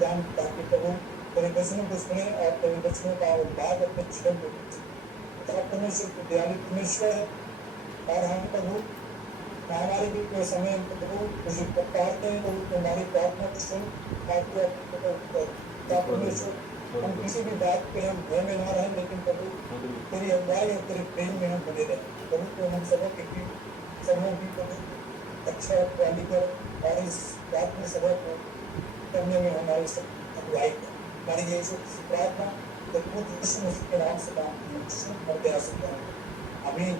ज्ञान ताकि प्रभु तेरे वचनों को सुने और तेरे वचनों का उद्धार अपने जीवन में परमेश्वर विद्यालय परमेश्वर है। और हम प्रभु हमारे बीच में समय प्रभु मुझे पुकारते हैं प्रभु तुम्हारी प्रार्थना को सुन परमेश्वर हम किसी भी बात के हम भय में ना रहे, लेकिन प्रभु तेरी अगुवाई और तेरे प्रेम में हम बने रहे प्रभु। तो हम सबों की प्रभु अच्छा अगुवाई कर और इस बात में सबक करने में हमारी सब अगुवाई कर हमारी ये जो प्रार्थना प्रभु यीशु मसीह के नाम से सुन कर दे सकता है। आमीन।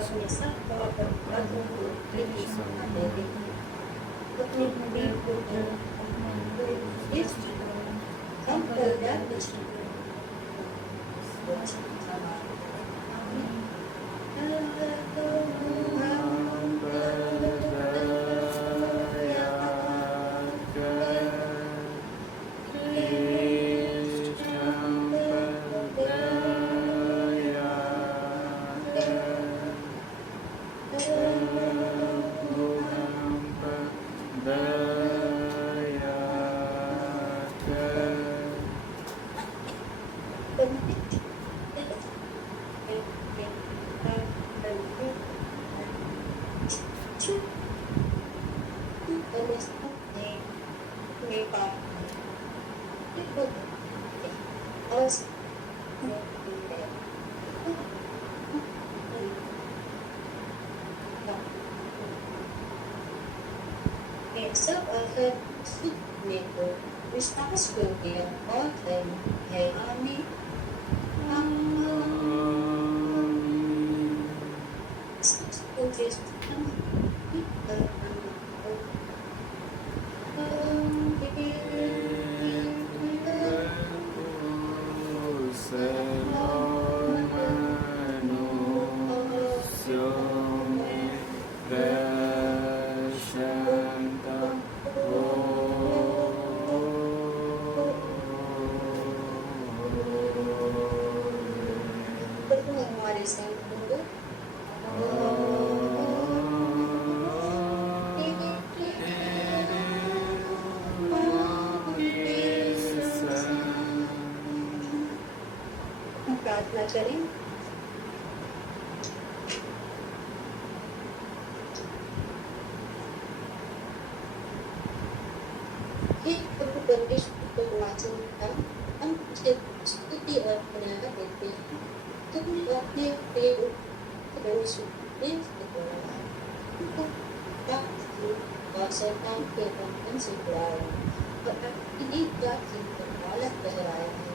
अपने सब पाप और अपराधों को तेरी क्षमा दे दे। अपनी पीठ को हम पर दया दृष्टि सब अगर सुनने को विश्वास योग्य और धर्म है। आमीन। प्रार्थना करें। हे प्रभु परमेश्वर को वाचन का हम तुझे स्तुति और धन्यवाद देते हैं। तुमने अपने प्रिय और शैतान के बंधन से छुड़ाया और अपनी जाति को बालक ठहराया है।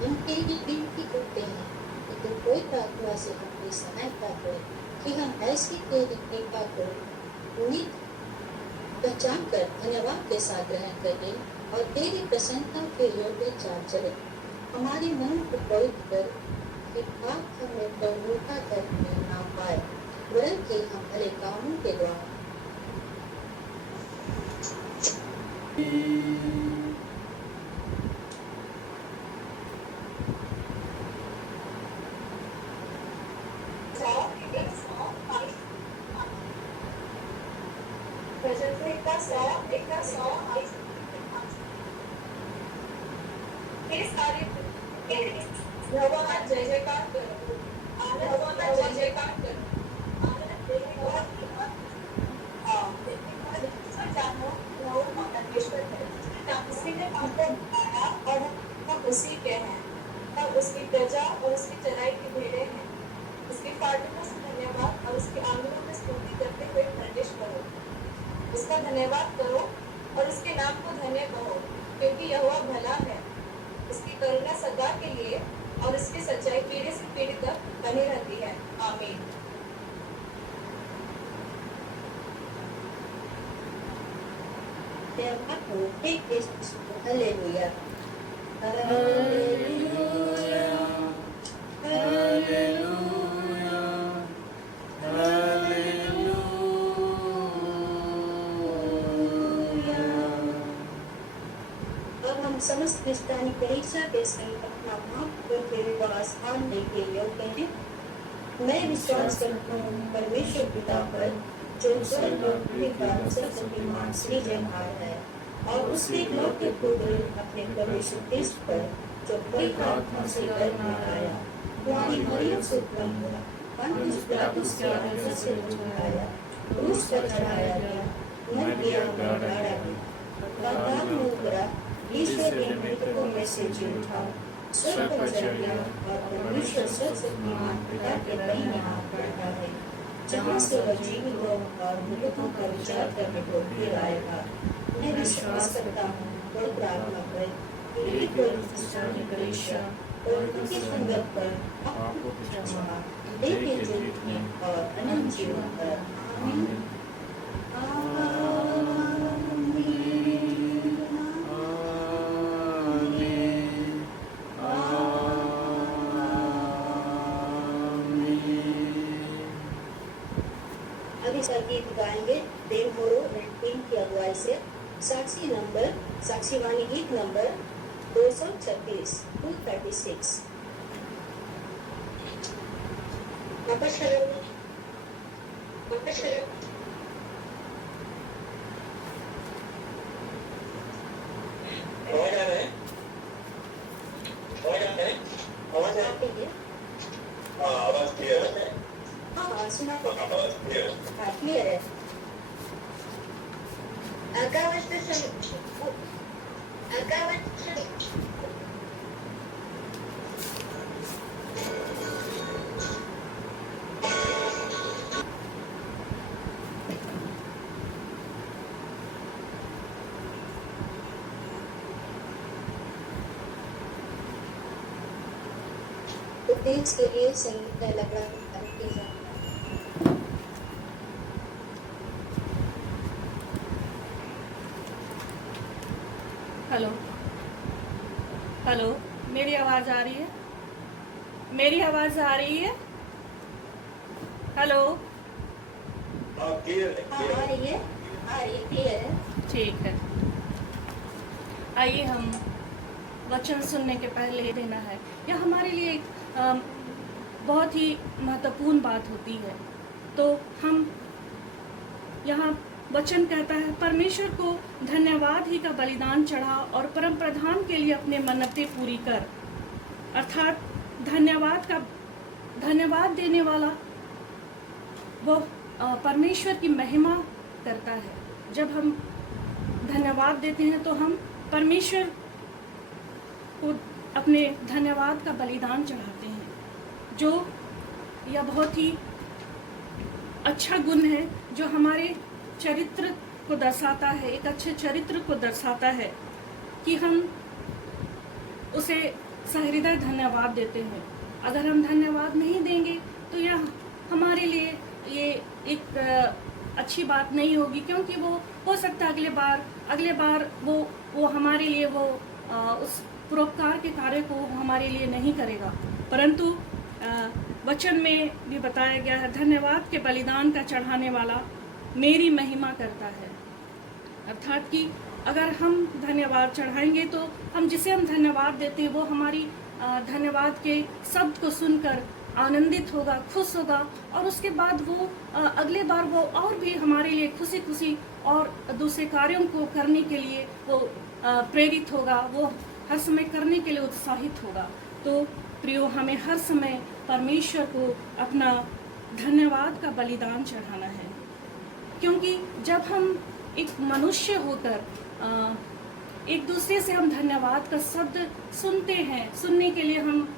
हम तेरी विनती करते हैं कि तू कोई प्रार्थना से अपनी सहायता करे कि हम ऐसी तेरी कृपा को उम्मीद पहचान कर धन्यवाद के साथ ग्रहण करें और तेरी प्रसन्नता के योग्य चाल चले। हमारे मन को पवित्र कर कि पाप हमें प्रभुता करने ना पाए, वरन कि हम भले कामों के द्वारा जय जयकार करो, जय जयकार करो। उसी के हैं और उसकी प्रजा और उसकी चराई की भेड़ें हैं। उसके फाटकों से धन्यवाद और उसके आंगनों में स्तुति करते हुए प्रवेश करो। उसका धन्यवाद करो और उसके नाम को धन्य कहो, क्योंकि यहोवा भला है। उसकी करुणा सदा के लिए और उसकी सच्चाई पीढ़ी से पीढ़ी तक बनी रहती है। आमीन। Hallelujah, hallelujah, hallelujah, hallelujah. अब हम समस्त क्रिस्तानी परीक्षा के सहित अपना भाव करके आसमान के योग्य हैं। मैं विश्वास करता हूँ परमेश्वर पिता पर, जो स्वर्ग और पृथ्वी का सर्वशक्तिमान सृजनहार है, और उसके इकलौते पुत्र अपने प्रभु यीशु ख्रिस्त पर, जो पवित्र आत्मा से गर्भ में आया, कुंवारी मरियम से उत्पन्न हुआ, पंतियुस पिलातुस के आदेश से उठाया, क्रूस पर चढ़ाया गया, मर गया, गाड़ा गया, पाताल में उतरा, ईश्वर के मृतकों में से जी उठा, स्वर्ग पर चढ़ गया, और परमेश्वर सर्वशक्तिमान पिता के दाहिने हाथ बैठा है, जहाँ से वह जीवितों और मृतकों का विचार करने को फिर आएगा। मैं विश्वास करता हूँ पवित्र आत्मा पर, परीक्षा, और उनके संगत पर आपको क्षमा दे के जिंदगी और अनंत जीवन पर आमीन। अभी सर गीत गाएंगे देव मोरो एंड टीम की अगुवाई से। साक्षी वाणी गीत नंबर 236 236। आवाज क्लियर है? हाँ सुना आवाज क्लियर है? हाँ क्लियर है। उपदेश के लिए संगीत लगा किया जाता है। हेलो हेलो, मेरी आवाज़ आ रही है? मेरी आवाज़ आ रही है? हेलो, क्लियर है? हाँ आ रही है क्लियर है। ठीक है। आइए हम वचन सुनने के पहले देना है, यह हमारे लिए एक बहुत ही महत्वपूर्ण बात होती है। तो हम यहाँ वचन कहता है, परमेश्वर को धन्यवाद ही का बलिदान चढ़ा और परम प्रधान के लिए अपने मन्नतें पूरी कर। अर्थात धन्यवाद देने वाला वो परमेश्वर की महिमा करता है। जब हम धन्यवाद देते हैं तो हम परमेश्वर को अपने धन्यवाद का बलिदान चढ़ाते हैं, जो यह बहुत ही अच्छा गुण है जो हमारे चरित्र को दर्शाता है, एक अच्छे चरित्र को दर्शाता है कि हम उसे सहृदय धन्यवाद देते हैं। अगर हम धन्यवाद नहीं देंगे तो यह हमारे लिए ये एक अच्छी बात नहीं होगी, क्योंकि वो हो सकता है अगले बार वो हमारे लिए उस परोपकार के कार्य को हमारे लिए नहीं करेगा। परंतु वचन में भी बताया गया है, धन्यवाद के बलिदान का चढ़ाने वाला मेरी महिमा करता है। अर्थात कि अगर हम धन्यवाद चढ़ाएंगे तो जिसे हम धन्यवाद देते हैं वो हमारी धन्यवाद के शब्द को सुनकर आनंदित होगा, खुश होगा, और उसके बाद वो अगले बार वो और भी हमारे लिए खुशी और दूसरे कार्यों को करने के लिए वो प्रेरित होगा, वो हर समय करने के लिए उत्साहित होगा। तो प्रियो, हमें हर समय परमेश्वर को अपना धन्यवाद का बलिदान चढ़ाना है, क्योंकि जब हम एक मनुष्य होकर एक दूसरे से हम धन्यवाद का शब्द सुनते हैं, सुनने के लिए हम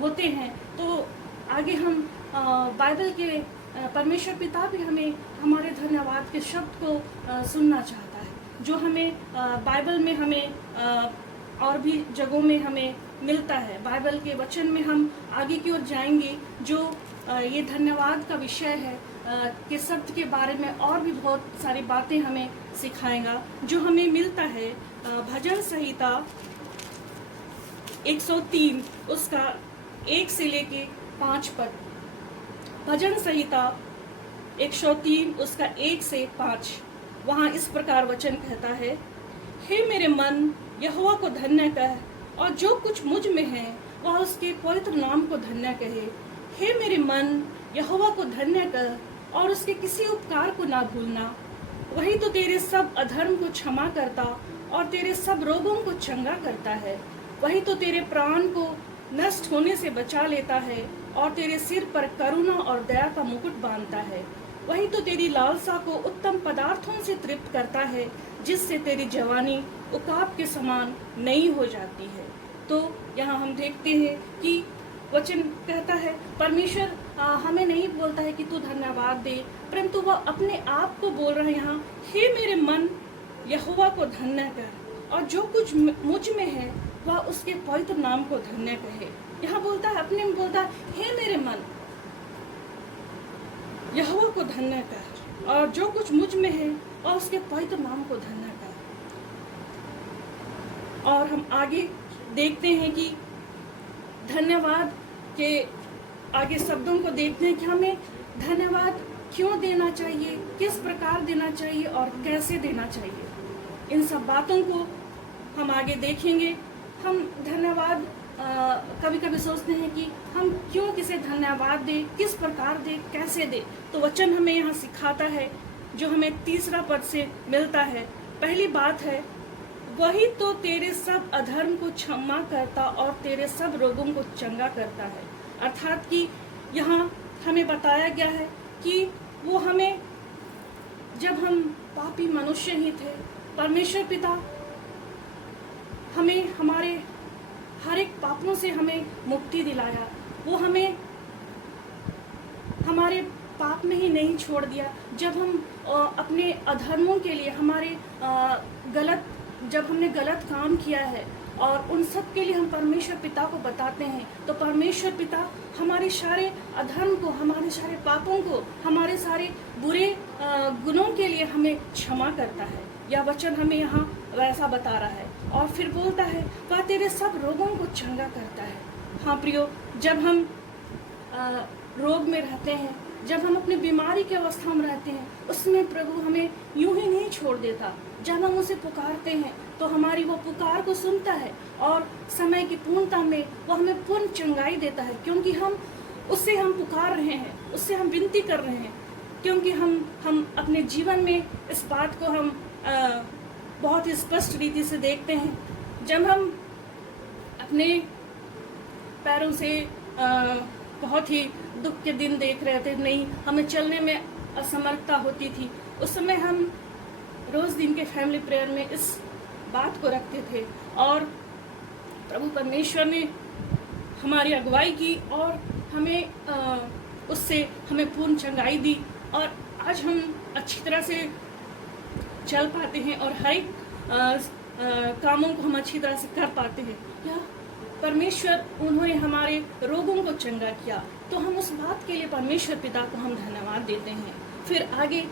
होते हैं, तो आगे हम बाइबल के परमेश्वर पिता भी हमें हमारे धन्यवाद के शब्द को सुनना चाहता है, जो हमें बाइबल में हमें और भी जगहों में हमें मिलता है। बाइबल के वचन में हम आगे की ओर जाएंगे, जो ये धन्यवाद का विषय है के शब्द के बारे में और भी बहुत सारी बातें हमें सिखाएगा, जो हमें मिलता है भजन संहिता 103 उसका 1 से लेके 5 पद। भजन संहिता 103 उसका 1 से 5, वहाँ इस प्रकार वचन कहता है, हे मेरे मन यहोवा को धन्य कह, और जो कुछ मुझ में है वह उसके पवित्र नाम को धन्य कहे। हे मेरे मन यहोवा को धन्य कर और उसके किसी उपकार को ना भूलना। वही तो तेरे सब अधर्म को क्षमा करता और तेरे सब रोगों को चंगा करता है। वही तो तेरे प्राण को नष्ट होने से बचा लेता है और तेरे सिर पर करुणा और दया का मुकुट बांधता है। वही तो तेरी लालसा को उत्तम पदार्थों से तृप्त करता है, जिससे तेरी जवानी उकाब के समान नई हो जाती है। तो यहाँ हम देखते हैं कि वचन कहता है, परमेश्वर हमें नहीं बोलता है कि तू धन्यवाद दे, परंतु वह अपने आप को बोल रहा है यहाँ, हे मेरे मन यहोवा को धन्य कर, और जो कुछ मुझ में है वह उसके पवित्र नाम को धन्य कहे। यहाँ बोलता है, अपने में बोलता है, हे मेरे मन, यहोवा को धन्य कर, और जो कुछ मुझ में है और उसके पवित्र नाम को धन्य कर। और हम आगे देखते हैं कि धन्यवाद के आगे शब्दों को देखते हैं कि हमें धन्यवाद क्यों देना चाहिए, किस प्रकार देना चाहिए और कैसे देना चाहिए। इन सब बातों को हम आगे देखेंगे। हम धन्यवाद कभी कभी सोचते हैं कि हम क्यों किसे धन्यवाद दें, किस प्रकार दें, कैसे दें। तो वचन हमें यहाँ सिखाता है, जो हमें 3 पद से मिलता है। पहली बात है, वही तो तेरे सब अधर्म को क्षमा करता और तेरे सब रोगों को चंगा करता है। अर्थात कि यहाँ हमें बताया गया है कि वो हमें, जब हम पापी मनुष्य ही थे, परमेश्वर पिता हमें हमारे हर एक पापों से हमें मुक्ति दिलाया। वो हमें हमारे पाप में ही नहीं छोड़ दिया। जब हम अपने अधर्मों के लिए, हमारे जब हमने गलत काम किया है और उन सब के लिए हम परमेश्वर पिता को बताते हैं, तो परमेश्वर पिता हमारे सारे अधर्म को, हमारे सारे पापों को, हमारे सारे बुरे गुनों के लिए हमें क्षमा करता है। यह वचन हमें यहाँ वैसा बता रहा है। और फिर बोलता है, वह तेरे सब रोगों को चंगा करता है। हाँ प्रियो, जब हम रोग में रहते हैं, जब हम अपनी बीमारी की अवस्था में रहते हैं, उसमें प्रभु हमें यूं ही नहीं छोड़ देता। जब हम उसे पुकारते हैं तो हमारी वो पुकार को सुनता है और समय की पूर्णता में वो हमें पूर्ण चंगाई देता है, क्योंकि हम पुकार रहे हैं, उससे हम विनती कर रहे हैं। क्योंकि हम अपने जीवन में इस बात को हम बहुत ही स्पष्ट रीति से देखते हैं। जब हम अपने पैरों से बहुत ही दुख के दिन देख रहे थे, नहीं हमें चलने में असमर्थता होती थी, उस समय हम रोज दिन के फैमिली प्रेयर में इस बात को रखते थे और प्रभु परमेश्वर ने हमारी अगुवाई की और हमें उससे हमें पूर्ण चंगाई दी। और आज हम अच्छी तरह से चल पाते हैं और हर एक कामों को हम अच्छी तरह से कर पाते हैं। या परमेश्वर, उन्होंने हमारे रोगों को चंगा किया, तो हम उस बात के लिए परमेश्वर पिता को हम धन्यवाद देते हैं। फिर आगे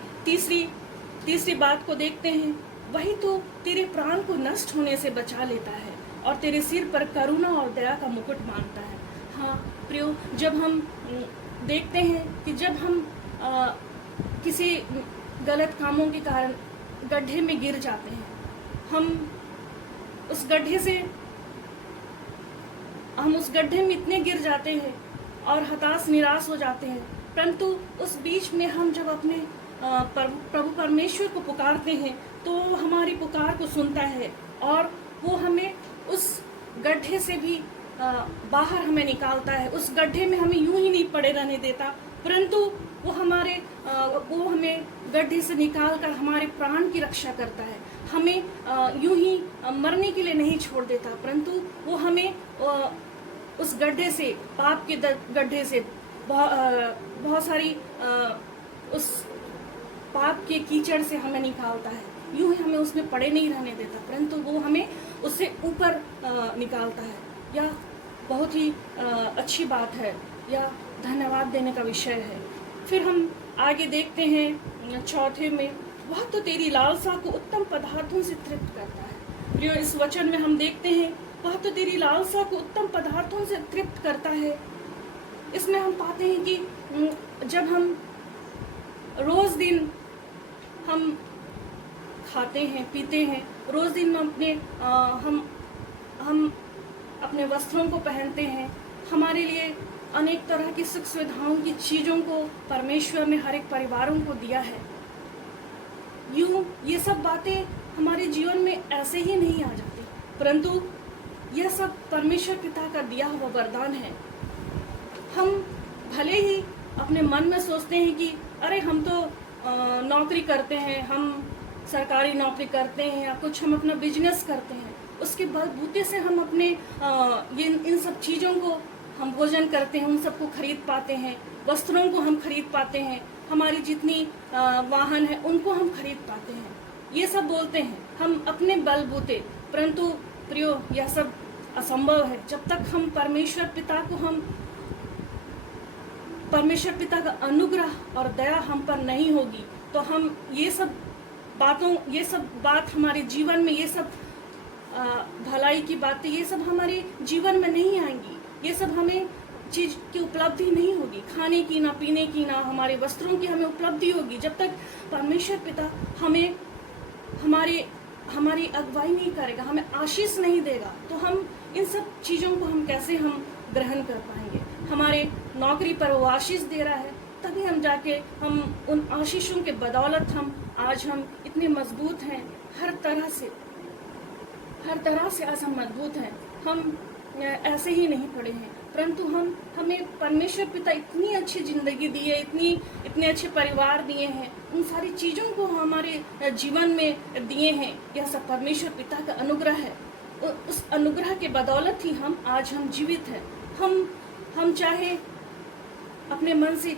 तीसरी बात को देखते हैं, वही तो तेरे प्राण को नष्ट होने से बचा लेता है और तेरे सिर पर करुणा और दया का मुकुट बांधता है। हाँ प्रियो, जब हम देखते हैं कि जब हम किसी गलत कामों के कारण गड्ढे में गिर जाते हैं, हम उस गड्ढे में इतने गिर जाते हैं और हताश निराश हो जाते हैं, परंतु उस बीच में हम जब अपने प्रभु परमेश्वर को पुकारते हैं तो हमारी पुकार को सुनता है और वो हमें उस गड्ढे से भी बाहर हमें निकालता है। उस गड्ढे में हमें यूं ही नहीं पड़े रहने देता, परंतु वो हमें गड्ढे से निकाल कर हमारे प्राण की रक्षा करता है। हमें यूं ही मरने के लिए नहीं छोड़ देता, परंतु वो हमें उस गड्ढे से, पाप के गड्ढे से, बहुत सारी उस पाप के कीचड़ से हमें निकालता है। यूं ही हमें उसमें पड़े नहीं रहने देता, परंतु वो हमें उससे ऊपर निकालता है। यह बहुत ही अच्छी बात है, यह धन्यवाद देने का विषय है। फिर हम आगे देखते हैं चौथे में, वह तो तेरी लालसा को उत्तम पदार्थों से तृप्त करता है। प्रियो, इस वचन में हम देखते हैं, वह तो तेरी लालसा को उत्तम पदार्थों से तृप्त करता है। इसमें हम पाते हैं कि जब हम रोज दिन हम खाते हैं, पीते हैं, रोज दिन हम अपने वस्त्रों को पहनते हैं, हमारे लिए अनेक तरह की सुख सुविधाओं की चीज़ों को परमेश्वर ने हर एक परिवारों को दिया है। यूं ये सब बातें हमारे जीवन में ऐसे ही नहीं आ जाती, परंतु यह सब परमेश्वर पिता का दिया हुआ वरदान है। हम भले ही अपने मन में सोचते हैं कि अरे हम तो नौकरी करते हैं, हम सरकारी नौकरी करते हैं या कुछ हम अपना बिजनेस करते हैं, उसके बलबूते से हम अपने इन सब चीज़ों को हम भोजन करते हैं, उन सबको खरीद पाते हैं, वस्त्रों को हम खरीद पाते हैं, हमारी जितनी वाहन है उनको हम खरीद पाते हैं। ये सब बोलते हैं हम अपने बलबूते, परंतु प्रियो, यह सब असंभव है। जब तक हम परमेश्वर पिता का अनुग्रह और दया हम पर नहीं होगी, तो हम ये सब बात हमारे जीवन में, ये सब भलाई की बातें, ये सब हमारे जीवन में नहीं आएंगी। ये सब हमें चीज की उपलब्धि नहीं होगी, खाने की ना, पीने की ना, हमारे वस्त्रों की हमें उपलब्धि होगी। जब तक परमेश्वर पिता हमें हमारी अगुवाई नहीं करेगा, हमें आशीष नहीं देगा, तो हम इन सब चीज़ों को हम कैसे ग्रहण कर पाएंगे। हमारे नौकरी पर वो आशीष दे रहा है, तभी हम जाके हम उन आशीषों के बदौलत आज हम इतने मजबूत हैं। हर तरह से आज हम मजबूत हैं। हम ऐसे ही नहीं पड़े हैं, परंतु हमें परमेश्वर पिता इतनी अच्छी ज़िंदगी दी है, इतने अच्छे परिवार दिए हैं, उन सारी चीज़ों को हमारे जीवन में दिए हैं। यह सब परमेश्वर पिता का अनुग्रह है। उस अनुग्रह के बदौलत ही आज हम जीवित हैं। हम चाहे अपने मन से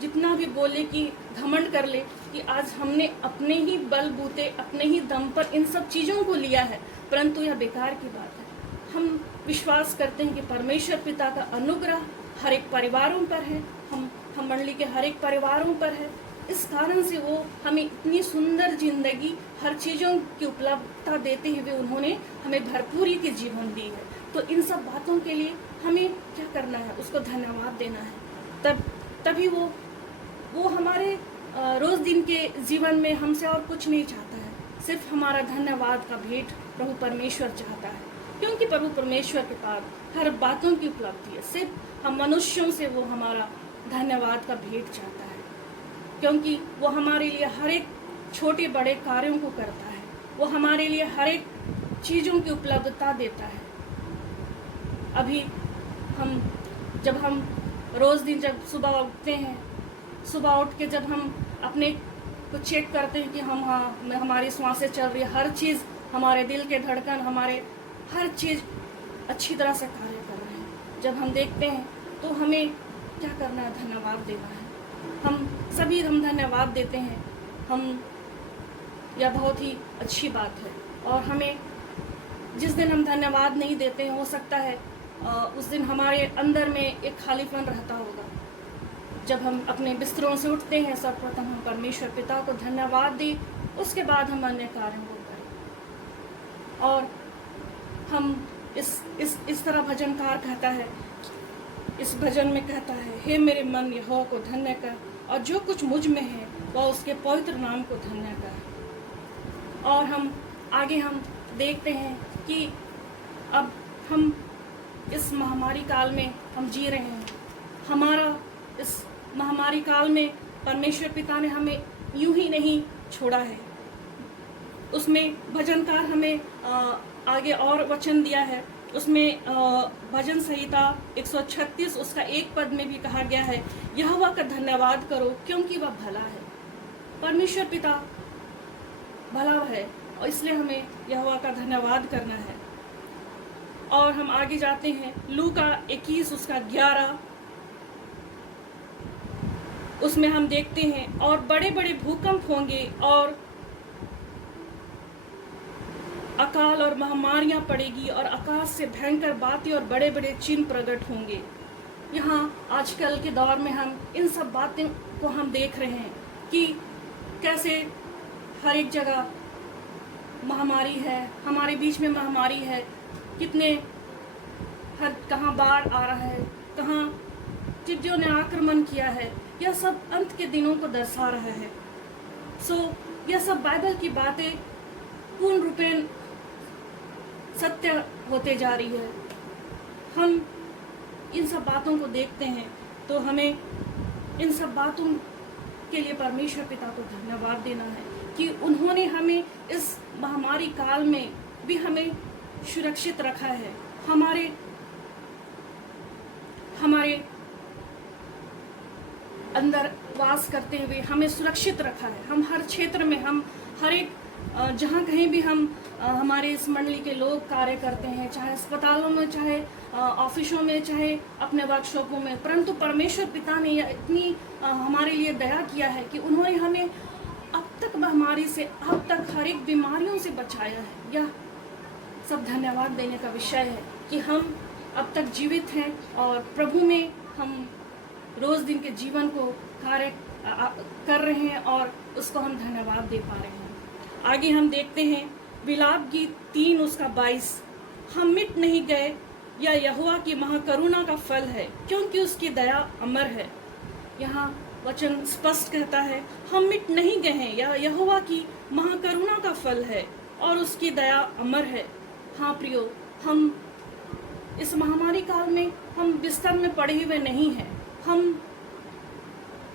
जितना भी बोले कि घमंड कर ले कि आज हमने अपने ही बलबूते, अपने ही दम पर इन सब चीज़ों को लिया है, परंतु यह बेकार की बात है। हम विश्वास करते हैं कि परमेश्वर पिता का अनुग्रह हर एक परिवारों पर है, हम मंडली के हर एक परिवारों पर है। इस कारण से वो हमें इतनी सुंदर जिंदगी, हर चीज़ों की उपलब्धता देते हुए उन्होंने हमें भरपूरी की जीवन दी है। तो इन सब बातों के लिए हमें क्या करना है? उसको धन्यवाद देना है। तभी वो हमारे रोज़ दिन के जीवन में हमसे और कुछ नहीं चाहता है, सिर्फ हमारा धन्यवाद का भेंट प्रभु परमेश्वर चाहता है। क्योंकि प्रभु परमेश्वर के पास हर बातों की उपलब्धि है। सिर्फ हम मनुष्यों से वो हमारा धन्यवाद का भेंट चाहता है, क्योंकि वो हमारे लिए हर एक छोटे बड़े कार्यों को करता है। वो हमारे लिए हर एक चीज़ों की उपलब्धता देता है। अभी जब हम रोज़ दिन जब सुबह उठते हैं, सुबह उठ के जब हम अपने को चेक करते हैं कि हमारी सांसें चल रही है, हर चीज़, हमारे दिल के धड़कन, हमारे हर चीज़ अच्छी तरह से कार्य कर रहे हैं, जब हम देखते हैं तो हमें क्या करना है? धन्यवाद देना है। हम धन्यवाद देते हैं। यह बहुत ही अच्छी बात है। और हमें जिस दिन हम धन्यवाद नहीं देते हैं, हो सकता है उस दिन हमारे अंदर में एक खालीपन रहता होगा। जब हम अपने बिस्तरों से उठते हैं, सर्वप्रथम हम परमेश्वर पिता को धन्यवाद दें, उसके बाद हम अन्य कार्यों को करें। और हम इस तरह भजनकार कहता है, इस भजन में कहता है, हे मेरे मन यहोवा को धन्य कर, और जो कुछ मुझ में है वह उसके पवित्र नाम को धन्य कर। और हम आगे देखते हैं कि अब हम इस महामारी काल में हम जी रहे हैं। हमारा इस महामारी काल में परमेश्वर पिता ने हमें यूं ही नहीं छोड़ा है। उसमें भजनकार हमें आगे और वचन दिया है। उसमें भजन संहिता 136 उसका 1 पद में भी कहा गया है, यहोवा का धन्यवाद करो क्योंकि वह भला है। परमेश्वर पिता भला है और इसलिए हमें यहोवा का धन्यवाद करना है। और हम आगे जाते हैं, लूका 21 उसका 11, उसमें हम देखते हैं, और बड़े बड़े भूकंप होंगे और अकाल और महामारियां पड़ेगी और आकाश से भयंकर बातें और बड़े बड़े चिन्ह प्रकट होंगे। यहाँ आजकल के दौर में हम इन सब बातें को हम देख रहे हैं कि कैसे हर एक जगह महामारी है, हमारे बीच में महामारी है, कहाँ बाढ़ आ रहा है, कहाँ टिड्डियों ने आक्रमण किया है। यह सब अंत के दिनों को दर्शा रहा है। यह सब बाइबल की बातें पूर्ण रूपेण सत्य होते जा रही है। हम इन सब बातों को देखते हैं तो हमें इन सब बातों के लिए परमेश्वर पिता को धन्यवाद देना है कि उन्होंने हमें इस महामारी काल में भी हमें सुरक्षित रखा है। हमारे अंदर वास करते हुए हमें सुरक्षित रखा है। हम हर क्षेत्र में, हम हर एक जहाँ कहीं भी हमारे इस मंडली के लोग कार्य करते हैं, चाहे अस्पतालों में, चाहे ऑफिसों में, चाहे अपने वर्कशॉपों में, परंतु परमेश्वर पिता ने इतनी हमारे लिए दया किया है कि उन्होंने हमें अब तक महामारी से, अब तक हर एक बीमारियों से बचाया है। यह सब धन्यवाद देने का विषय है कि हम अब तक जीवित हैं और प्रभु में हम रोज़ दिन के जीवन को कार्य कर रहे हैं और उसको हम धन्यवाद दे पा रहे हैं। आगे हम देखते हैं विलाप गीत 3 उसका 22, हम मिट नहीं गए, यह यहोवा की महाकरुणा का फल है, क्योंकि उसकी दया अमर है। यहाँ वचन स्पष्ट कहता है हम मिट नहीं गए हैं, यह यहोवा की महाकरुणा का फल है और उसकी दया अमर है। हाँ प्रियो, हम इस महामारी काल में हम बिस्तर में पड़े हुए नहीं हैं, हम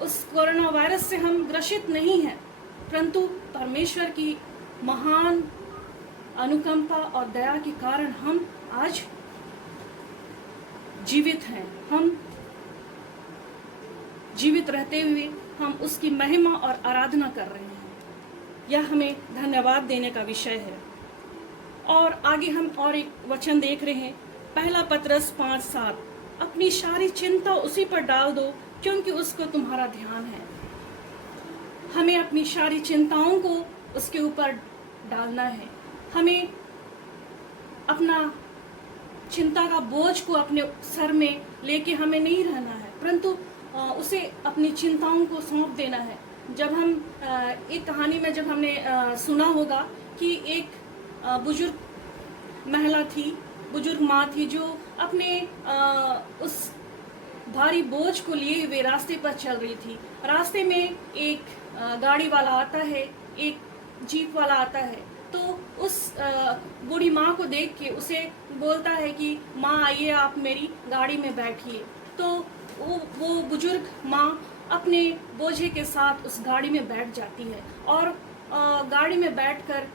उस कोरोना वायरस से हम ग्रसित नहीं हैं, परंतु परमेश्वर की महान अनुकंपा और दया के कारण हम आज जीवित हैं। हम जीवित रहते हुए हम उसकी महिमा और आराधना कर रहे हैं। यह हमें धन्यवाद देने का विषय है। और आगे हम और एक वचन देख रहे हैं, पहला पतरस 5:7, अपनी सारी चिंता उसी पर डाल दो, क्योंकि उसको तुम्हारा ध्यान है। हमें अपनी सारी चिंताओं को उसके ऊपर डालना है। हमें अपना चिंता का बोझ को अपने सर में लेके हमें नहीं रहना है, परंतु उसे अपनी चिंताओं को सौंप देना है। जब हम एक कहानी में जब हमने सुना होगा कि एक बुजुर्ग महिला थी, बुजुर्ग माँ थी, जो अपने उस भारी बोझ को लिए हुए रास्ते पर चल रही थी। रास्ते में एक गाड़ी वाला आता है, एक जीप वाला आता है, तो उस बूढ़ी माँ को देख के उसे बोलता है कि माँ आइए, आप मेरी गाड़ी में बैठिए। तो वो बुजुर्ग माँ अपने बोझे के साथ उस गाड़ी में बैठ जाती है और गाड़ी में बैठकर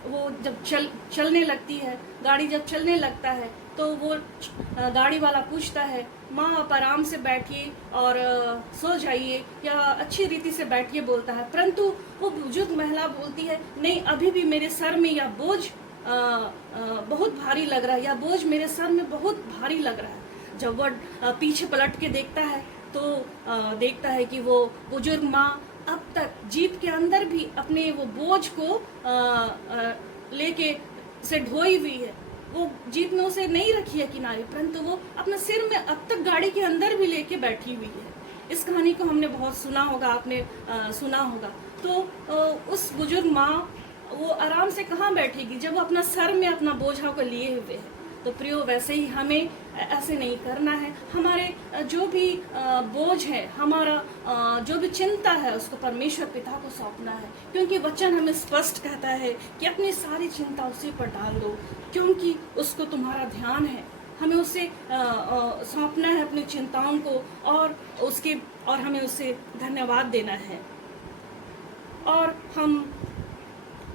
वो जब चलने लगती है, गाड़ी जब चलने लगता है तो वो गाड़ी वाला पूछता है, माँ आप आराम से बैठिए और सो जाइए या अच्छी रीति से बैठिए बोलता है, परंतु वो बुजुर्ग महिला बोलती है, नहीं, अभी भी मेरे सर में यह बोझ बहुत भारी लग रहा है, यह बोझ मेरे सर में बहुत भारी लग रहा है। जब वो पीछे पलट के देखता है तो देखता है कि वो बुजुर्ग माँ अब तक जीप के अंदर भी अपने वो बोझ को लेके से ढोई हुई है। वो जीप में उसे नहीं रखी है किनारे, परंतु वो अपना सिर में अब तक गाड़ी के अंदर भी लेके बैठी हुई है। इस कहानी को हमने बहुत सुना होगा, आपने सुना होगा। तो उस बुजुर्ग माँ वो आराम से कहाँ बैठेगी जब वो अपना सर में अपना बोझा को लिए हुए है। तो प्रियो, वैसे ही हमें ऐसे नहीं करना है। हमारे जो भी बोझ है, हमारा जो भी चिंता है, उसको परमेश्वर पिता को सौंपना है, क्योंकि वचन हमें स्पष्ट कहता है कि अपनी सारी चिंता उसी पर डाल दो, क्योंकि उसको तुम्हारा ध्यान है। हमें उसे सौंपना है अपनी चिंताओं को और हमें उसे धन्यवाद देना है। और हम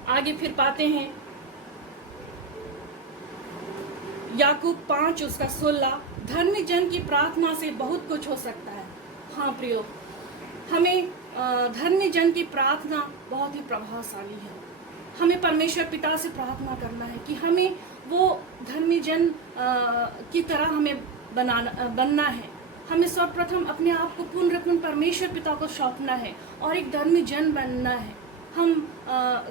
आगे फिर पाते हैं याकूब 5 उसका 16, धर्मी जन की प्रार्थना से बहुत कुछ हो सकता है। हाँ प्रियो, हमें धर्मी जन की प्रार्थना बहुत ही प्रभावशाली है। हमें परमेश्वर पिता से प्रार्थना करना है कि हमें वो धर्मी जन की तरह हमें बनना है। हमें सर्वप्रथम अपने आप को पूर्ण परमेश्वर पिता को सौंपना है और एक धर्मी जन बनना है। हम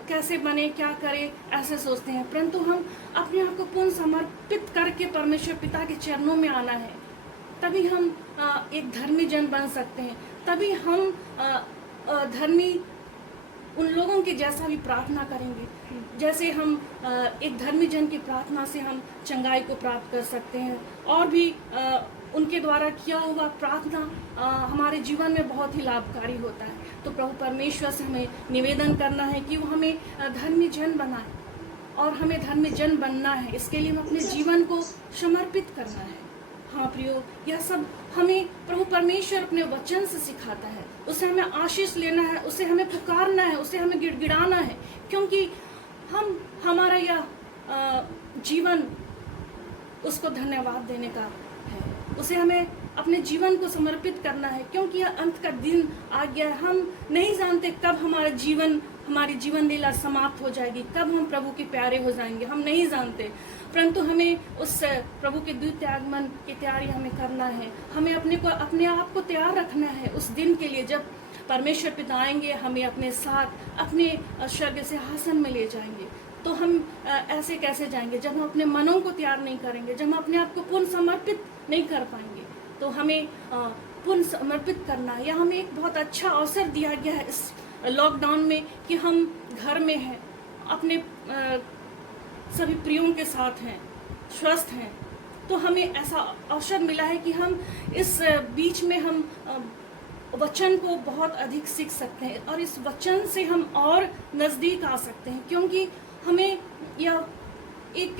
कैसे बने, क्या करें, ऐसे सोचते हैं, परंतु हम अपने आप को पूर्ण समर्पित करके परमेश्वर पिता के चरणों में आना है। तभी हम एक धर्मी जन बन सकते हैं। तभी हम धर्मी उन लोगों के जैसा भी प्रार्थना करेंगे, जैसे हम एक धर्मी जन की प्रार्थना से हम चंगाई को प्राप्त कर सकते हैं। और भी उनके द्वारा किया हुआ प्रार्थना हमारे जीवन में बहुत ही लाभकारी होता है। तो प्रभु परमेश्वर से हमें निवेदन करना है कि वो हमें धर्मी जन बनाए और हमें धर्मी जन बनना है। इसके लिए हमें अपने जीवन को समर्पित करना है। हाँ प्रियो, यह सब हमें प्रभु परमेश्वर अपने वचन से सिखाता है। उसे हमें आशीष लेना है, उसे हमें पुकारना है, उसे हमें गिड़गिड़ाना है, क्योंकि हमारा यह जीवन उसको धन्यवाद देने का है। उसे हमें अपने जीवन को समर्पित करना है, क्योंकि यह अंत का दिन आ गया है। हम नहीं जानते कब हमारी जीवन लीला समाप्त हो जाएगी, कब हम प्रभु के प्यारे हो जाएंगे, हम नहीं जानते। परंतु हमें उस प्रभु के द्वितीय आगमन की तैयारी हमें करना है। हमें अपने आप को तैयार रखना है उस दिन के लिए जब परमेश्वर पिता आएंगे, हमें अपने साथ अपने स्वर्ग सिंहासन में ले जाएंगे। तो हम ऐसे कैसे जाएंगे जब हम अपने मनों को तैयार नहीं करेंगे, जब हम अपने आप को पूर्ण समर्पित नहीं कर पाएंगे। तो हमें पूर्ण समर्पित करना, या हमें एक बहुत अच्छा अवसर दिया गया है इस लॉकडाउन में कि हम घर में हैं, अपने सभी प्रियों के साथ हैं, स्वस्थ हैं। तो हमें ऐसा अवसर मिला है कि हम इस बीच में हम वचन को बहुत अधिक सीख सकते हैं और इस वचन से हम और नज़दीक आ सकते हैं, क्योंकि हमें यह एक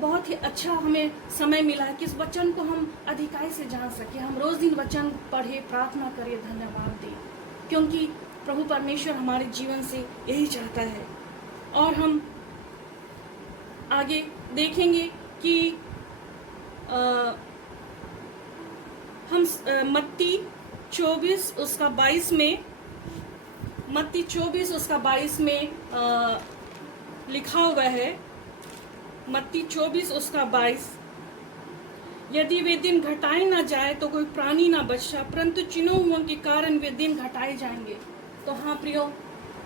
बहुत ही अच्छा हमें समय मिला है कि इस वचन को हम अधिकाई से जान सकें। हम रोज़ दिन वचन पढ़े, प्रार्थना करें, धन्यवाद दें, क्योंकि प्रभु परमेश्वर हमारे जीवन से यही चाहता है। और हम आगे देखेंगे कि हम मत्ती 24 उसका 22 में, मत्ती 24 उसका 22 में लिखा हुआ है, मत्ती 24 उसका 22, यदि वे दिन घटाए ना जाए तो कोई प्राणी ना बचता, परंतु चुने हुओं के कारण वे दिन घटाए जाएंगे। तो हाँ प्रियो,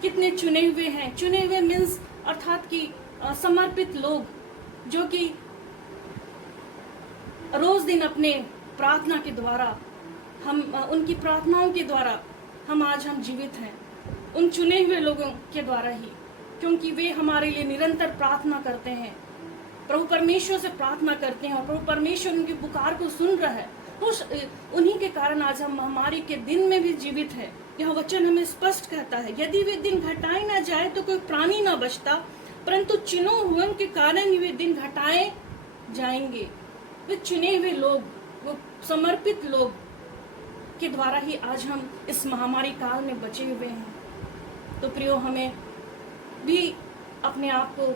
कितने चुने हुए हैं। चुने हुए मीन्स अर्थात कि समर्पित लोग, जो कि रोज दिन अपने प्रार्थना के द्वारा, हम उनकी प्रार्थनाओं के द्वारा हम जीवित हैं, उन चुने हुए लोगों के द्वारा ही, क्योंकि वे हमारे लिए निरंतर प्रार्थना करते हैं, प्रभु परमेश्वर से प्रार्थना करते हैं और प्रभु परमेश्वर उनकी पुकार को सुन रहा है। उन्हीं के कारण आज हम महामारी के दिन में भी जीवित है। यह वचन हमें स्पष्ट कहता है, यदि वे दिन घटाए ना जाए तो कोई प्राणी ना बचता, परंतु चुने हुए के कारण ही वे दिन घटाए जाएंगे। वे चुने हुए लोग, वो समर्पित लोग के द्वारा ही आज हम इस महामारी काल में बचे हुए हैं। तो प्रियो, हमें भी अपने आप को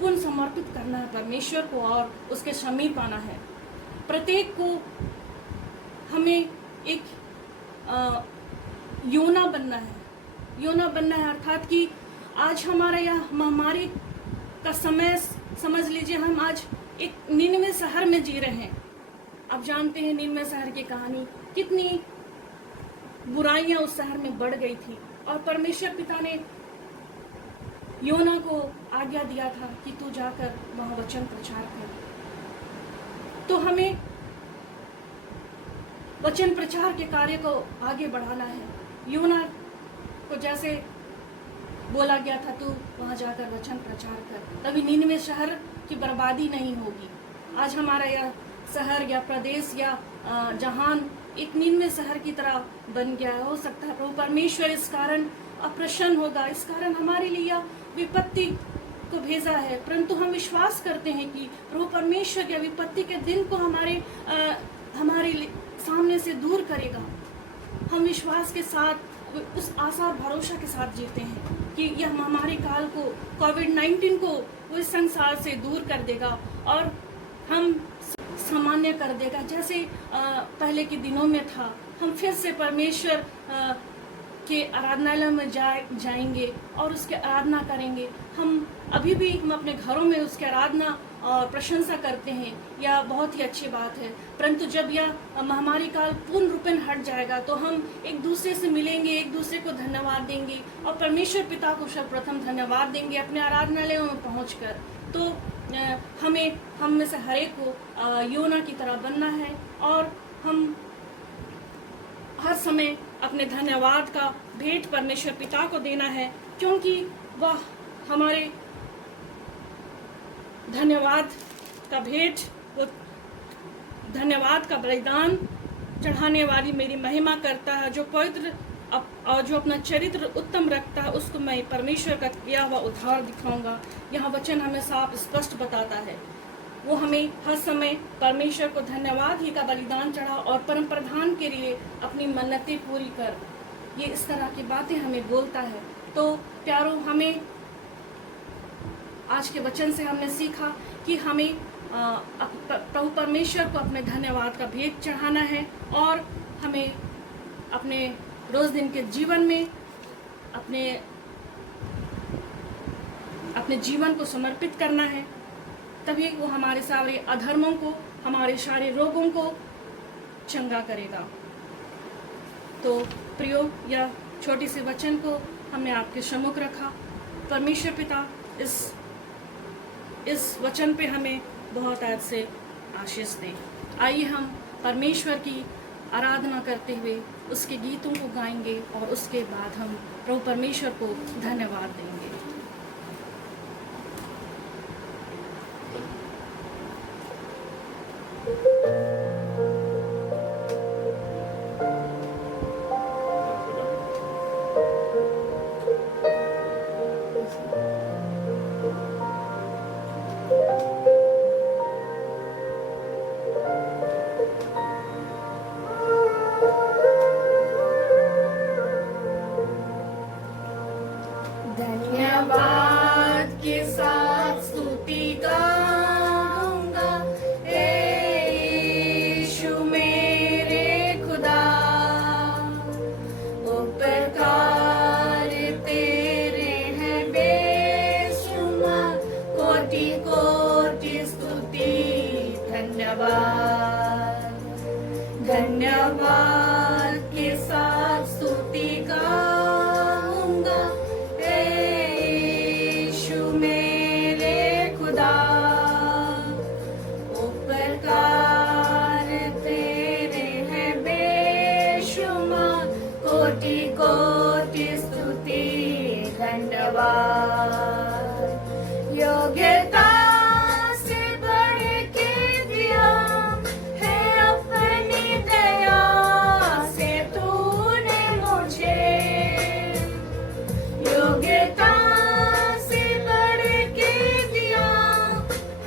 पूर्ण समर्पित करना है परमेश्वर को और उसके समीप आना है। प्रत्येक को हमें एक योना बनना है, योना बनना है, अर्थात कि आज हमारा यह महामारी का समय, समझ लीजिए हम आज एक निन्वे शहर में जी रहे हैं। आप जानते हैं निन्वे शहर की कहानी, कितनी बुराइयां उस शहर में बढ़ गई थी और परमेश्वर पिता ने योना को आज्ञा दिया था कि तू जाकर वहां वचन प्रचार कर। तो हमें वचन प्रचार के कार्य को आगे बढ़ाना है। योना को जैसे बोला गया था तू वहां जाकर वचन प्रचार कर, तभी निन्वे शहर की बर्बादी नहीं होगी। आज हमारा यह शहर या प्रदेश या जहान एक निन्वे शहर की तरह बन गया है। हो सकता है प्रभु परमेश्वर इस कारण अप्रसन्न होगा, इस कारण हमारे लिए यह विपत्ति को भेजा है, परंतु हम विश्वास करते हैं कि प्रभु परमेश्वर या विपत्ति के दिन को हमारे सामने से दूर करेगा। हम विश्वास के साथ, उस आशा और भरोसा के साथ जीते हैं कि यह महामारी काल को, कोविड-19 को वो इस संसार से दूर कर देगा और हम सामान्य कर देगा, जैसे पहले के दिनों में था। हम फिर से परमेश्वर के आराधनालय में जाएंगे और उसके आराधना करेंगे। हम अभी भी हम अपने घरों में उसके आराधना और प्रशंसा करते हैं, यह बहुत ही अच्छी बात है। परंतु जब यह महामारी काल पूर्ण रूपेण हट जाएगा तो हम एक दूसरे से मिलेंगे, एक दूसरे को धन्यवाद देंगे और परमेश्वर पिता को सर्वप्रथम धन्यवाद देंगे अपने आराधनालयों में पहुंचकर। तो हम में से हर एक को योना की तरह बनना है और हम हर समय अपने धन्यवाद का भेंट परमेश्वर पिता को देना है, क्योंकि वह हमारे धन्यवाद का भेंट, वो धन्यवाद का बलिदान चढ़ाने वाली मेरी महिमा करता है। जो पवित्र और जो अपना चरित्र उत्तम रखता है, उसको मैं परमेश्वर का किया हुआ उद्धार दिखाऊंगा। यहाँ वचन हमें साफ स्पष्ट बताता है। वो हमें हर समय परमेश्वर को धन्यवाद ही का बलिदान चढ़ा और परम प्रधान के लिए अपनी मन्नतें पूरी कर, ये इस तरह की बातें हमें बोलता है। तो प्यारो, हमें आज के वचन से हमने सीखा कि हमें प्रभु परमेश्वर को अपने धन्यवाद का भेंट चढ़ाना है और हमें अपने रोज दिन के जीवन में अपने जीवन को समर्पित करना है, तभी वो हमारे सारे अधर्मों को, हमारे सारे रोगों को चंगा करेगा। तो प्रियो, यह छोटी सी वचन को हमने आपके सम्मुख रखा। परमेश्वर पिता इस इस वचन पे हमें बहुत आज से आशीष दे। आइए हम परमेश्वर की आराधना करते हुए उसके गीतों को गाएंगे और उसके बाद हम प्रभु परमेश्वर को धन्यवाद देंगे। धन्यवाद के साथ स्तुति गाऊंगा, हे यीशु मेरे खुदा। उपकार तेरे हैं बेशुमार, कोटि कोटि स्तुति धन्यवाद। धन्यवाद के साथ स्तुति गाऊंगा, कोटि कोटि स्तुति धन्यवाद। योग्यता से बढ़ के दिया है अपनी दया से तूने मुझे। योग्यता से बढ़ के दिया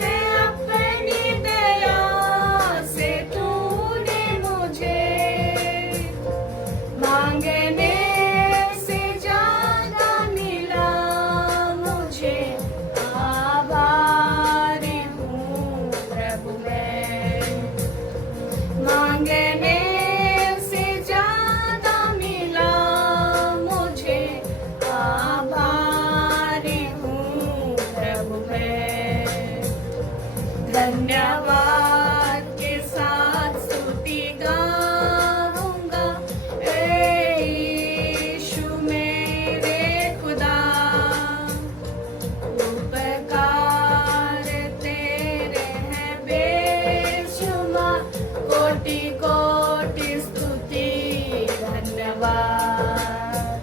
है अपनी दया से तूने मुझे। मांगने से ज्यादा मिला मुझे, आभारी हूँ प्रभु मैं। मांगने से ज्यादा मिला मुझे, आभारी हूँ प्रभु मैं। धन्यवाद के साथ स्तुति गाऊंगा, यीशु मेरे खुदा। उपकार तेरे हैं बेशुमार, कोटि कोटि स्तुति धन्यवाद।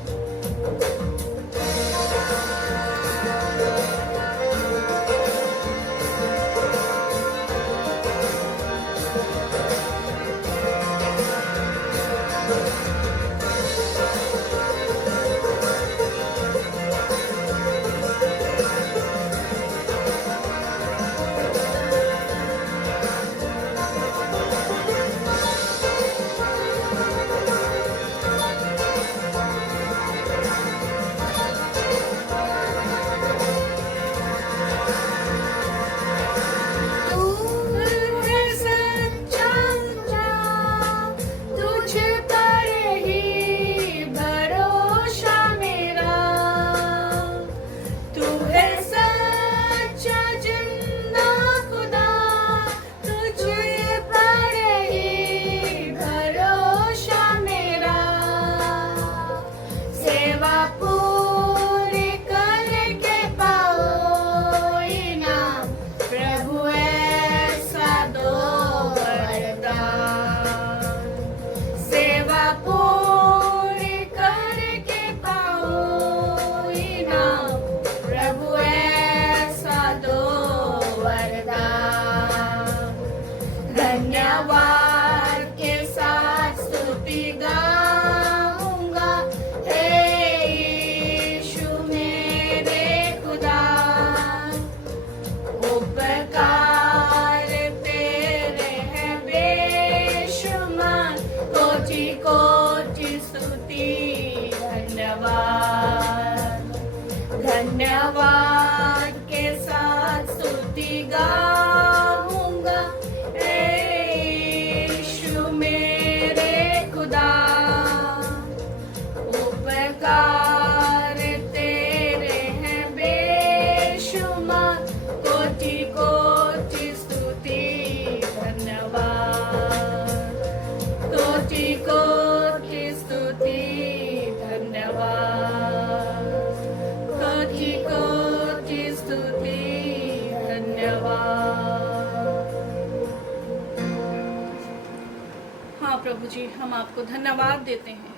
प्रभु जी, हम आपको धन्यवाद देते हैं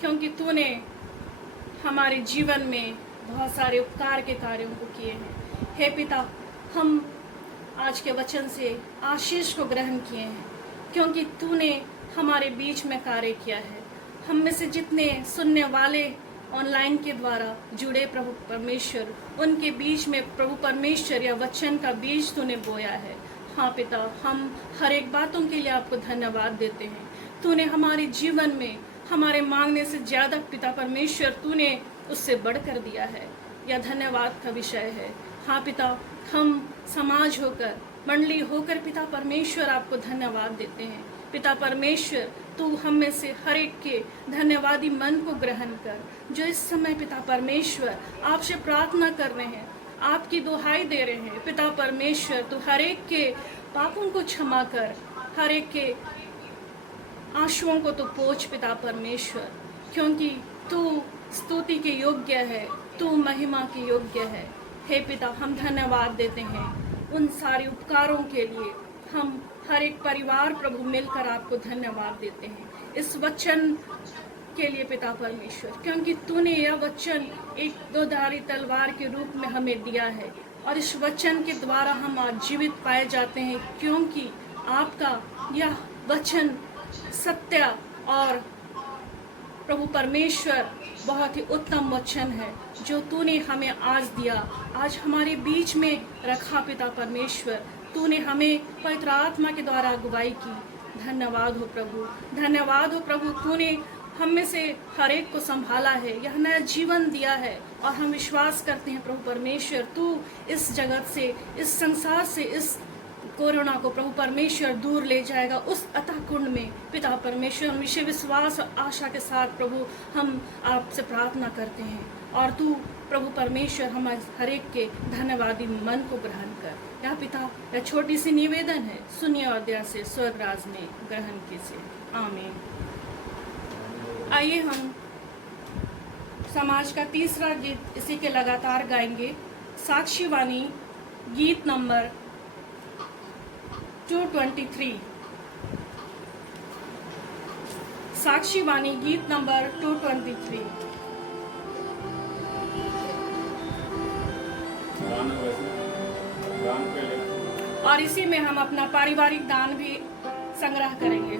क्योंकि तूने हमारे जीवन में बहुत सारे उपकार के कार्यों को किए हैं। हे पिता, हम आज के वचन से आशीष को ग्रहण किए हैं क्योंकि तूने हमारे बीच में कार्य किया है। हम में से जितने सुनने वाले ऑनलाइन के द्वारा जुड़े प्रभु परमेश्वर, उनके बीच में प्रभु परमेश्वर या वचन का बीज तूने बोया है। हाँ पिता, हम हर एक बातों के लिए आपको धन्यवाद देते हैं। तूने हमारे जीवन में हमारे मांगने से ज़्यादा पिता परमेश्वर तूने उससे बढ़कर दिया है। यह धन्यवाद का विषय है। हाँ पिता, हम समाज होकर, मंडली होकर पिता परमेश्वर आपको धन्यवाद देते हैं। पिता परमेश्वर, तू हम में से हर एक के धन्यवादी मन को ग्रहण कर, जो इस समय पिता परमेश्वर आपसे प्रार्थना कर रहे हैं, आपकी दुहाई दे रहे हैं। पिता परमेश्वर, तू हर एक के पापों को क्षमा कर, हर एक के आंसुओं को तो पोंछ पिता परमेश्वर, क्योंकि तू स्तुति के योग्य है, तू महिमा के योग्य है। हे पिता, हम धन्यवाद देते हैं उन सारे उपकारों के लिए। हम हर एक परिवार प्रभु मिलकर आपको धन्यवाद देते हैं इस वचन के लिए पिता परमेश्वर, क्योंकि तूने यह वचन एक दोधारी तलवार के रूप में हमें दिया है और इस वचन के द्वारा हम आज जीवित पाए जाते हैं, क्योंकि आपका यह वचन सत्य और प्रभु परमेश्वर बहुत ही उत्तम वचन है जो तूने हमें आज दिया, आज हमारे बीच में रखा। पिता परमेश्वर, तूने हमें पवित्र आत्मा के द्वारा अगुवाई की। धन्यवाद हो प्रभु, धन्यवाद हो प्रभु। तूने हम में से हर एक को संभाला है, यह नया जीवन दिया है और हम विश्वास करते हैं प्रभु परमेश्वर, तू इस जगत से, इस संसार से, इस कोरोना को प्रभु परमेश्वर दूर ले जाएगा उस अतः कुंड में। पिता परमेश्वर, हम विषय विश्वास और आशा के साथ प्रभु हम आपसे प्रार्थना करते हैं और तू प्रभु परमेश्वर हम हर एक के धन्यवादी मन को ग्रहण कर। या पिता, यह छोटी सी निवेदन है, सुनिए और दया से स्वर्ग राज में ग्रहण कीजिए। आमीन। आइए हम समाज का तीसरा गीत इसी के लगातार गाएंगे। साक्षीवाणी गीत नंबर 223। साक्षीवाणी गीत नंबर 223। और इसी में हम अपना पारिवारिक दान भी संग्रह करेंगे।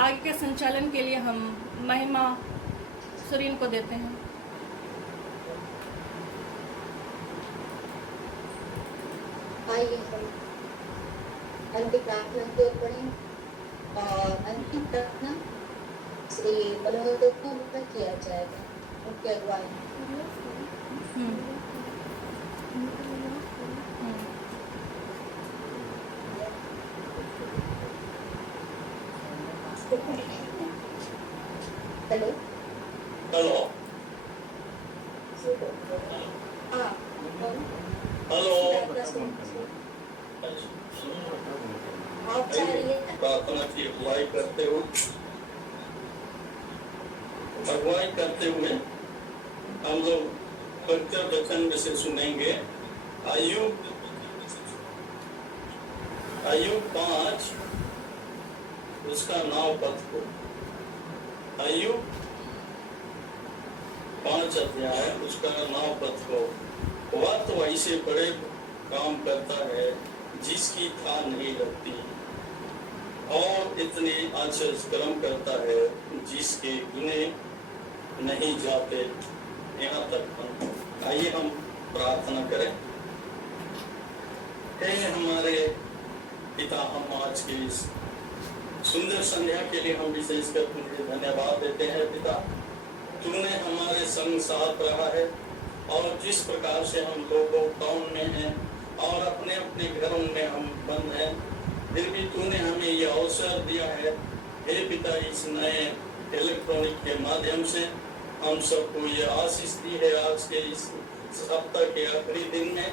आगे के संचालन के लिए हम महिमा सुरीन को देते हैं। आइए हम अंतिम प्रार्थना की ओर बढ़ें और अंतिम प्रार्थना श्री बलवंत को किया जाएगा, उनके अगुवाई। हेलो हेलो हाँ हेलो आप जा रही है प्रार्थना की अगुवाई करते हुए हम लोग पवित्र वचन में से सुनेंगे अय्यूब 5 उसका 9 पद को। अय्यूब 5 अध्याय उसका 9 पद को। वह तो ऐसे बड़े काम करता है जिसकी था नहीं लगती, और इतने आश्चर्य कर्म करता है जिसके गिने नहीं जाते। यहाँ तक आइए हम प्रार्थना करें। हे हमारे पिता, हम आज की इस सुंदर संध्या के लिए हम विशेषकर तुझे धन्यवाद देते हैं। पिता, तूने हमारे संग साथ रहा है, और जिस प्रकार से हम लोग लॉकडाउन में हैं और अपने अपने घरों में हम बंद हैं, फिर भी तूने हमें यह अवसर दिया है। हे पिता, इस नए इलेक्ट्रॉनिक के माध्यम से हम सबको ये आशीष दी है। आज के इस सप्ताह के आखिरी दिन में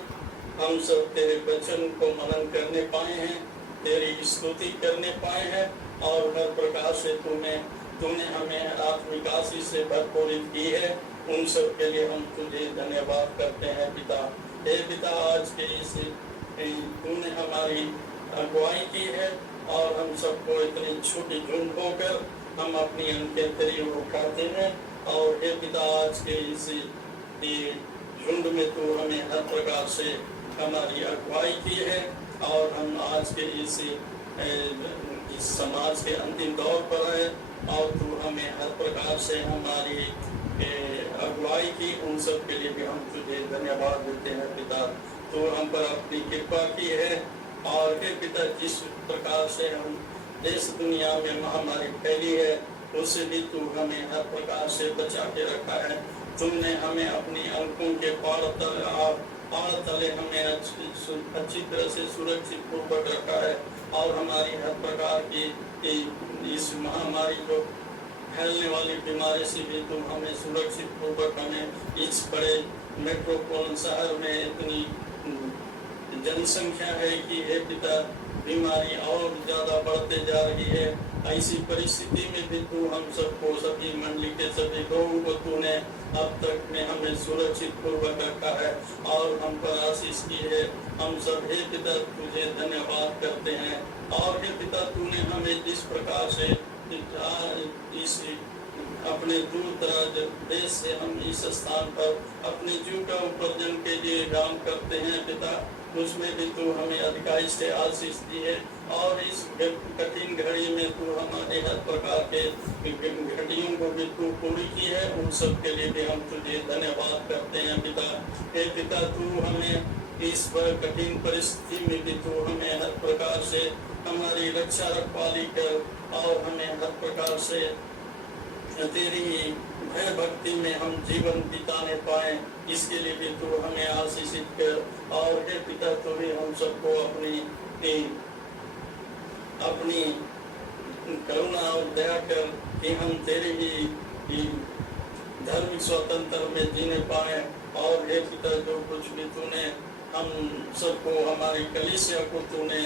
हम सब तेरे वचन को मनन करने पाए हैं, तेरी स्तुति करने पाए हैं, और हर प्रकार से तूने हमें आत्मिक आशीष से भरपूरित की है। उन सब के लिए हम तुझे धन्यवाद करते हैं पिता। हे पिता, आज के इस तूने हमारी अगुवाई की है, और हम सबको इतनी छोटी झुंड होकर हम अपनी अंत्येतरी उठाते हैं। और हे पिता, आज के इस झुंड में तू हमें हर प्रकार से हमारी अगुवाई की है, और हम आज के इस समाज के अंतिम दौर पर है, और तू हमें हर प्रकार से हमारी अगुवाई की। उन सब के लिए भी हम तुझे धन्यवाद देते हैं पिता। तू हम पर अपनी कृपा की है, और हे पिता, जिस प्रकार से हम देश दुनिया में महामारी फैली है, उससे भी तू हमें हर प्रकार से बचा के रखा है। तुमने हमें अपनी अंकों के पार तले हमें अच्छी तरह से सुरक्षित पूर्वक रखा है, और हमारी हर प्रकार की इस महामारी जो फैलने वाली बीमारी से भी तुम हमें सुरक्षित पूर्वक हमें इस बड़े मेट्रोपोलिटन शहर में इतनी जनसंख्या है कि हे पिता, बीमारी और ज्यादा बढ़ते जा रही है। ऐसी परिस्थिति में भी तू हम सबको, सभी मंडली के सभी लोगों को तूने अब तक में हमें सुरक्षित पूर्वक रखा है, और हम पर आशीष की है। हम सब हे पिता तुझे धन्यवाद करते हैं। और हे पिता, तूने हमें जिस प्रकार से इस अपने दूर दराज देश से हम इस स्थान पर अपने जीव का उपार्जन के लिए काम करते हैं पिता, उसमें भी तू हमें अधिकारी से आशीष दी है। और इस कठिन घड़ी में तू हमारे हर प्रकार के घड़ियों को भी तू पूरी की है। उन सब के लिए भी हम तुझे धन्यवाद करते हैं पिता। हे पिता, तू हमें इस कठिन परिस्थिति में भी तू हमें हर प्रकार से हमारी रक्षा रखवाली कर, और हमें हर प्रकार से तेरी भय भक्ति में हम जीवन बिताने पाए, इसके लिए भी तू हमें आशीषित कर। और हे पिता, तू भी हम सबको अपनी करुणा और दया कर कि हम तेरे ही धार्मिक स्वतंत्र में जीने पाए। और हे पिता, जो कुछ भी तूने हम सबको, हमारी कलीसिया को तूने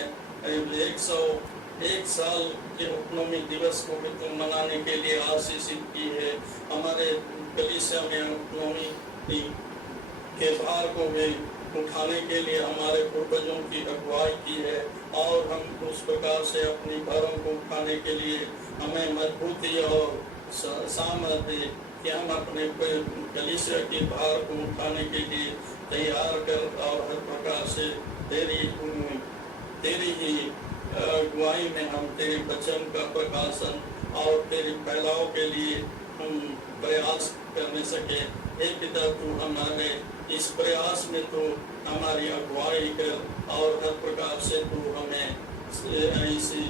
101 साल के उपनवमी दिवस को भी तुम मनाने के लिए आशीषित की है। हमारे कलीसिया में उपनवमी के भार को भी उठाने के लिए हमारे पूर्वजों की अगुवाई की है, और हम उस प्रकार से अपनी भारों को उठाने के लिए हमें मजबूती और सामर्थ्य कि हम अपने कलीसिया के भार को उठाने के लिए तैयार कर, और हर प्रकार से तेरी ही अगुवाई में हम तेरे वचन का प्रकाशन और तेरे फैलाव के लिए हम प्रयास करने सके। हे पिता, तू हमारे इस प्रयास में तू हमारी अगुवाई कर, और हर प्रकार से तू हमें इसी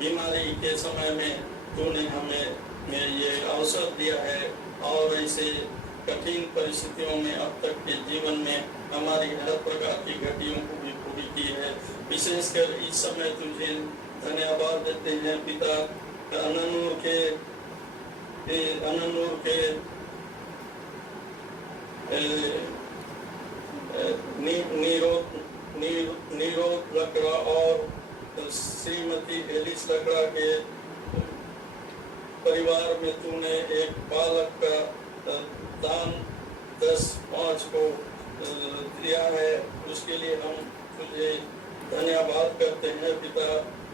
बीमारी के समय में तूने हमें ये अवसर दिया है, और ऐसे कठिन परिस्थितियों में अब तक के जीवन में हमारी हर प्रकार की घटियों को भी पूरी की है। विशेषकर इस समय तुझे धन्यवाद देते हैं पिता, अननूर के नीरोद लकड़ा और श्रीमती एलिस लकड़ा के परिवार में तूने एक बालक का दान 10-5 को दिया है, उसके लिए हम तुझे धन्यवाद करते हैं पिता।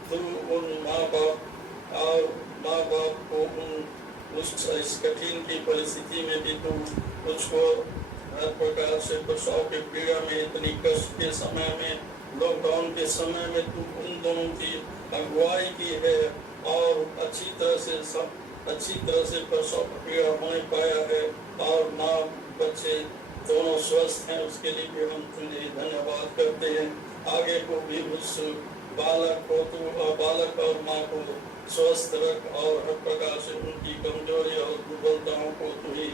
तू उन माँ बाप को इस कठिन की परिस्थिति में भी तू उसको हर प्रकार से प्रसव के पीड़ा में, इतनी कष्ट के समय में, लॉकडाउन के समय में तू उन दोनों की अगुवाई की है और अच्छी तरह से प्रसव पीड़ा होने पाया है और माँ बच्चे दोनों स्वस्थ हैं, उसके लिए भी हम तुझे धन्यवाद करते हैं। आगे को भी उस बालक और माँ को स्वस्थ रख और हर प्रकार से उनकी कमजोरी और दुर्बलताओं को तू ही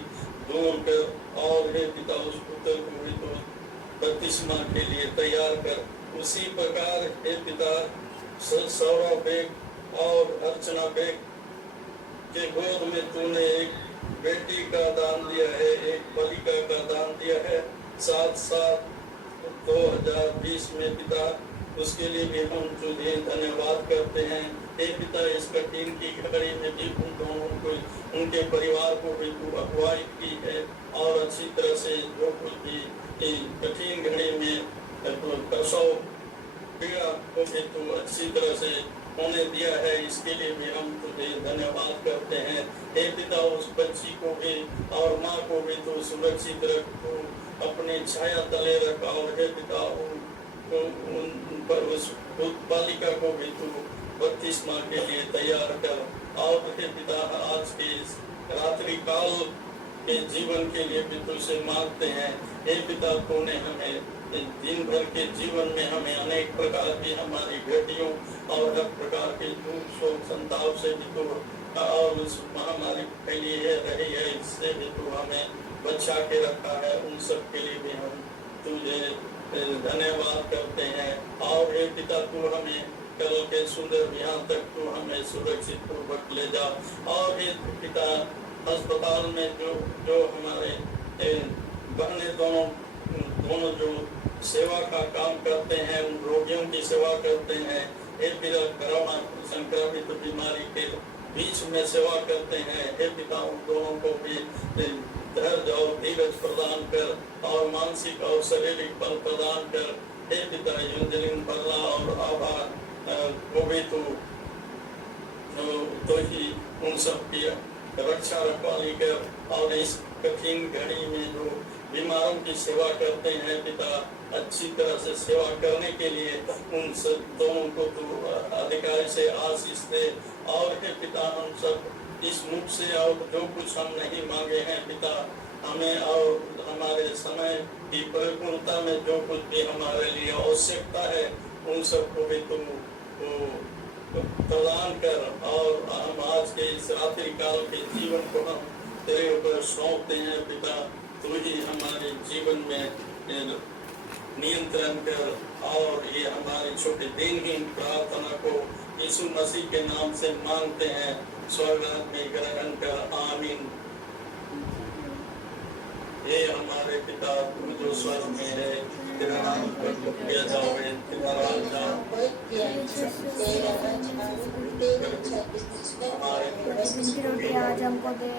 दूर कर और हे पिता उस पुत्र को भी तो बपतिस्मा के लिए तैयार कर। उसी प्रकार हे पिता सौरभ बेग और अर्चना बेग के गोद में तूने एक बेटी का दान दिया है, एक बालिका का दान दिया है 7/7/2020 में पिता, उसके लिए भी हम तुझे धन्यवाद करते हैं। हे पिता इस कठिन की घड़ी में भी उन दोनों को, उनके परिवार को भी तू अगुवाई की है और अच्छी तरह से जो कुछ भी कठिन घड़ी में प्रसव पीड़ा को भी तू अच्छी तरह से होने दिया है, इसके लिए भी हम तुझे धन्यवाद करते हैं। हे पिता उस बच्ची को भी और माँ को भी तू सुरक्षित रख, तू अपनी छाया तले रख और हे पिता उन पर उस बालिका को भी तू बपतिस्मा के लिए तैयार कर। और हे पिता आज के इस रात्रि काल के जीवन के लिए भी तुझसे मांगते हैं। हे पिता तूने हमें दिन भर के जीवन में हमें अनेक प्रकार की हमारी घटियों और हर प्रकार के दुख शोक संताप से भी तू और उस महामारी फैली है रही है, इससे भी तू हमें बचा के रखा है, उन सब के लिए भी हम तुझे धन्यवाद करते हैं। और हे पिता तू हमें कल के सुंदर यहाँ तक तू हमें सुरक्षित पूर्वक ले जा। और हे पिता अस्पताल में जो हमारे बहने दोनों जो सेवा का काम करते हैं, उन रोगियों की सेवा करते हैं, हे पिता कोरोना संक्रमित बीमारी के बीच में सेवा करते हैं, हे पिता उन दोनों को भी धैर्य और धीरज प्रदान कर और मानसिक और शारीरिक बल प्रदान कर। हे पिता यूंजलिन बल्ला और आभा को भी तो ही उन सब की रक्षा रखवाली कर और इस कठिन घड़ी में जो बीमारों की सेवा करते हैं पिता, अच्छी तरह से सेवा करने के लिए उन सब दोनों को तू अधिकारी से आशीष दे। और हे पिता हम सब इस मुख से और जो कुछ हम नहीं मांगे हैं पिता, हमें और हमारे समय की परिपूर्णता में जो कुछ भी हमारे लिए आवश्यकता है उन सबको भी तुम प्रदान कर। और हम आज के इस रात्रि काल के जीवन को हम तेरे ऊपर सौंपते हैं पिता, तू ही हमारे जीवन में नियंत्रण कर। और ये हमारे छोटे दिनहीन प्रार्थना को यीशु मसीह के नाम से मांगते हैं, स्वर्ग में ग्रहण कर, आमीन। हे हमारे पिता तू जो स्वर्ग में है, तेरा नाम प्रकट किया जावे, तेरा राज्य हमारे आज हमको दे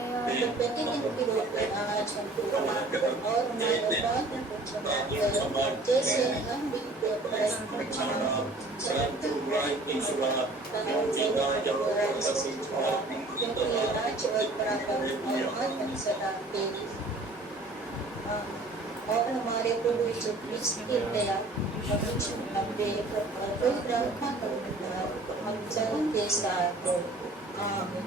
जैसे हम और हमारे प्रभु यीशु क्रिस्त की दया हम सब के साथ आमीन।